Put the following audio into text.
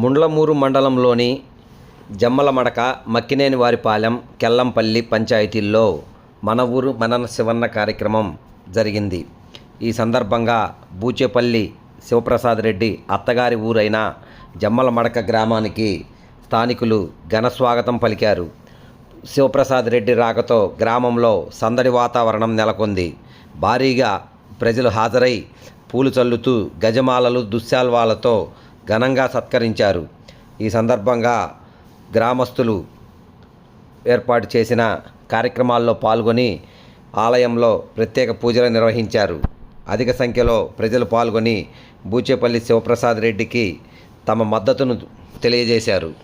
ముండ్లమూరు మండలంలోని జమ్మలమడక మక్కినేని వారిపాలెం కెల్లంపల్లి పంచాయతీల్లో మన ఊరు మనన శివన్న కార్యక్రమం జరిగింది. ఈ సందర్భంగా బూచేపల్లి శివప్రసాద్ రెడ్డి అత్తగారి ఊరైన జమ్మలమడక గ్రామానికి స్థానికులు ఘన స్వాగతం పలికారు. శివప్రసాద్ రెడ్డి రాకతో గ్రామంలో సందడి వాతావరణం నెలకొంది. భారీగా ప్రజలు హాజరై పూలు చల్లుతూ గజమాలలు దుశ్శాల్వాలతో ఘనంగా సత్కరించారు. ఈ సందర్భంగా గ్రామస్తులు ఏర్పాటు చేసిన కార్యక్రమాల్లో పాల్గొని ఆలయంలో ప్రత్యేక పూజలు నిర్వహించారు. అధిక సంఖ్యలో ప్రజలు పాల్గొని బూచేపల్లి శివప్రసాద్ రెడ్డికి తమ మద్దతును తెలియజేశారు.